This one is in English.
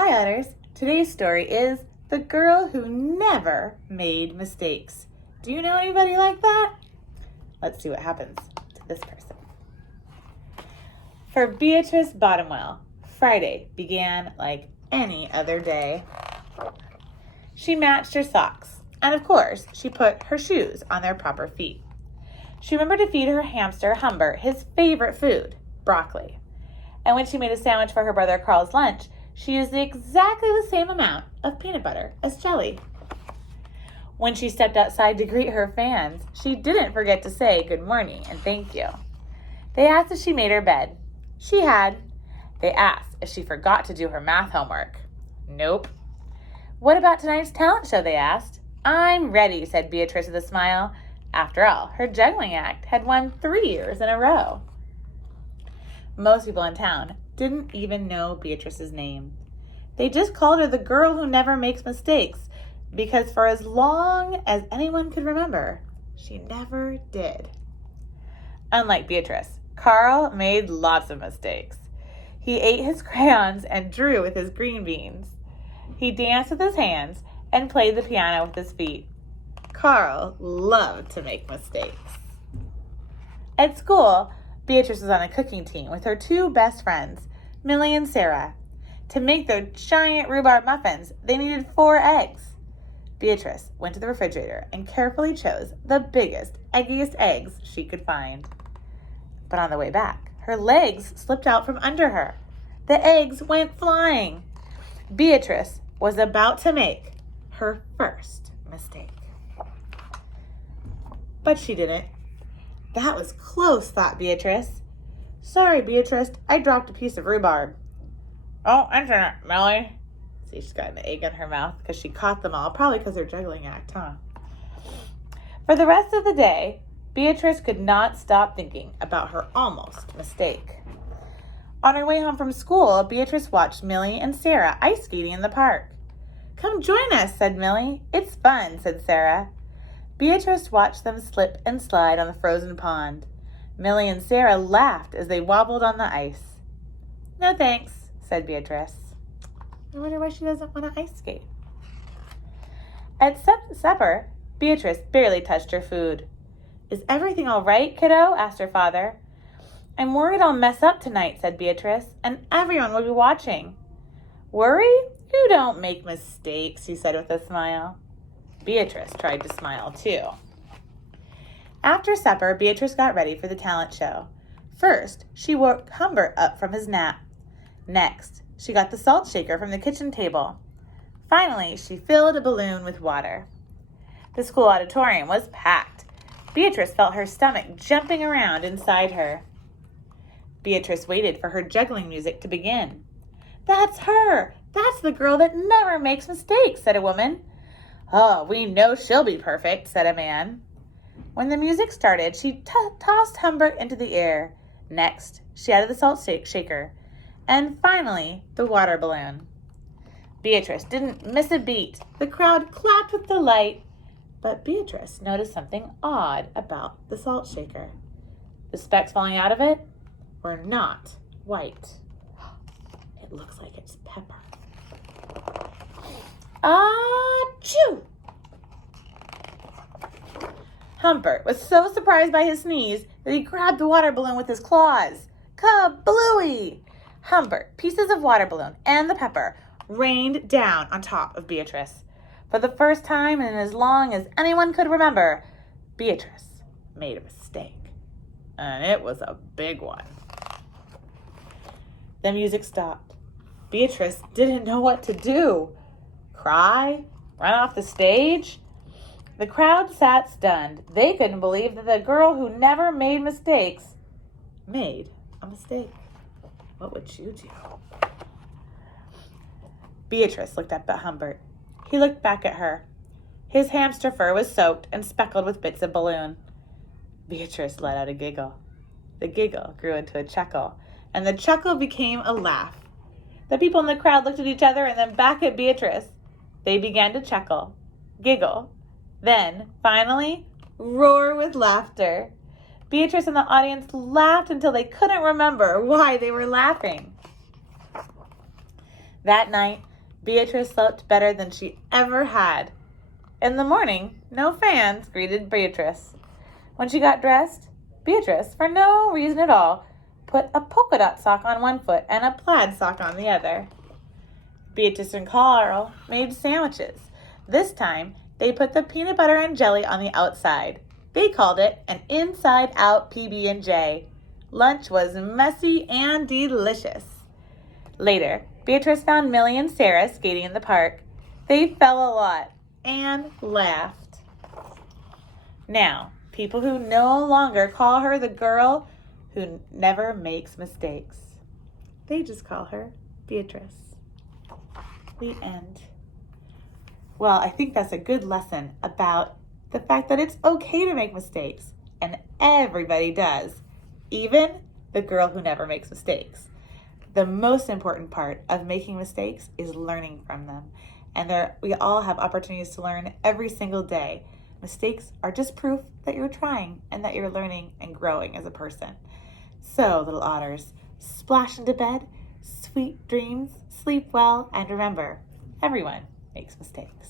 Hi Otters! Today's story is The Girl Who Never Made Mistakes. Do you know anybody like that? Let's see what happens to this person. For Beatrice Bottomwell, Friday began like any other day. She matched her socks, and of course, she put her shoes on their proper feet. She remembered to feed her hamster, Humbert, his favorite food, broccoli. And when she made a sandwich for her brother Carl's lunch, she used exactly the same amount of peanut butter as jelly. When she stepped outside to greet her fans, she didn't forget to say good morning and thank you. They asked if she made her bed. She had. They asked if she forgot to do her math homework. Nope. What about tonight's talent show, they asked. I'm ready, said Beatrice with a smile. After all, her juggling act had won 3 years in a row. Most people in town didn't even know Beatrice's name. They just called her the girl who never makes mistakes because for as long as anyone could remember, she never did. Unlike Beatrice, Carl made lots of mistakes. He ate his crayons and drew with his green beans. He danced with his hands and played the piano with his feet. Carl loved to make mistakes. At school, Beatrice was on a cooking team with her 2 best friends, Millie and Sarah. To make their giant rhubarb muffins, they needed 4 eggs. Beatrice went to the refrigerator and carefully chose the biggest, eggiest eggs she could find. But on the way back, her legs slipped out from under her. The eggs went flying. Beatrice was about to make her first mistake. But she didn't. That was close, thought Beatrice. Sorry, Beatrice, I dropped a piece of rhubarb. Oh, internet, Millie. See, she's got an egg in her mouth because she caught them all, probably because they're juggling act, huh? For the rest of the day, Beatrice could not stop thinking about her almost mistake. On her way home from school, Beatrice watched Millie and Sarah ice skating in the park. Come join us, said Millie. It's fun, said Sarah. Beatrice watched them slip and slide on the frozen pond. Millie and Sarah laughed as they wobbled on the ice. No thanks, said Beatrice. I wonder why she doesn't want to ice skate. At supper, Beatrice barely touched her food. Is everything all right, kiddo? Asked her father. I'm worried I'll mess up tonight, said Beatrice, and everyone will be watching. Worry? You don't make mistakes, he said with a smile. Beatrice tried to smile too. After supper, Beatrice got ready for the talent show. First, she woke Humbert up from his nap. Next, she got the salt shaker from the kitchen table. Finally, she filled a balloon with water. The school auditorium was packed. Beatrice felt her stomach jumping around inside her. Beatrice waited for her juggling music to begin. That's her! That's the girl that never makes mistakes, said a woman. Oh, we know she'll be perfect, said a man. When the music started, she tossed Humbert into the air. Next, she added the salt shaker. And finally, the water balloon. Beatrice didn't miss a beat. The crowd clapped with delight. But Beatrice noticed something odd about the salt shaker. The specks falling out of it were not white. It looks like it's pepper. Achoo! Humbert was so surprised by his sneeze that he grabbed the water balloon with his claws. Kablooey! Humbert, pieces of water balloon, and the pepper rained down on top of Beatrice. For the first time in as long as anyone could remember, Beatrice made a mistake. And it was a big one. The music stopped. Beatrice didn't know what to do. Cry? Run off the stage? The crowd sat stunned. They couldn't believe that the girl who never made mistakes made a mistake. What would you do? Beatrice looked up at Humbert. He looked back at her. His hamster fur was soaked and speckled with bits of balloon. Beatrice let out a giggle. The giggle grew into a chuckle, and the chuckle became a laugh. The people in the crowd looked at each other and then back at Beatrice. They began to chuckle, giggle, then, finally, roar with laughter. Beatrice and the audience laughed until they couldn't remember why they were laughing. That night, Beatrice slept better than she ever had. In the morning, no fans greeted Beatrice. When she got dressed, Beatrice, for no reason at all, put a polka dot sock on one foot and a plaid sock on the other. Beatrice and Carl made sandwiches. This time, they put the peanut butter and jelly on the outside. They called it an inside-out PB&J. Lunch was messy and delicious. Later, Beatrice found Millie and Sarah skating in the park. They fell a lot and laughed. Now, people who no longer call her the girl who never makes mistakes. They just call her Beatrice. The end. Well, I think that's a good lesson about the fact that it's okay to make mistakes, and everybody does, even the girl who never makes mistakes. The most important part of making mistakes is learning from them, and we all have opportunities to learn every single day. Mistakes are just proof that you're trying and that you're learning and growing as a person. So, little otters, splash into bed, sweet dreams, sleep well, and remember, everyone makes mistakes.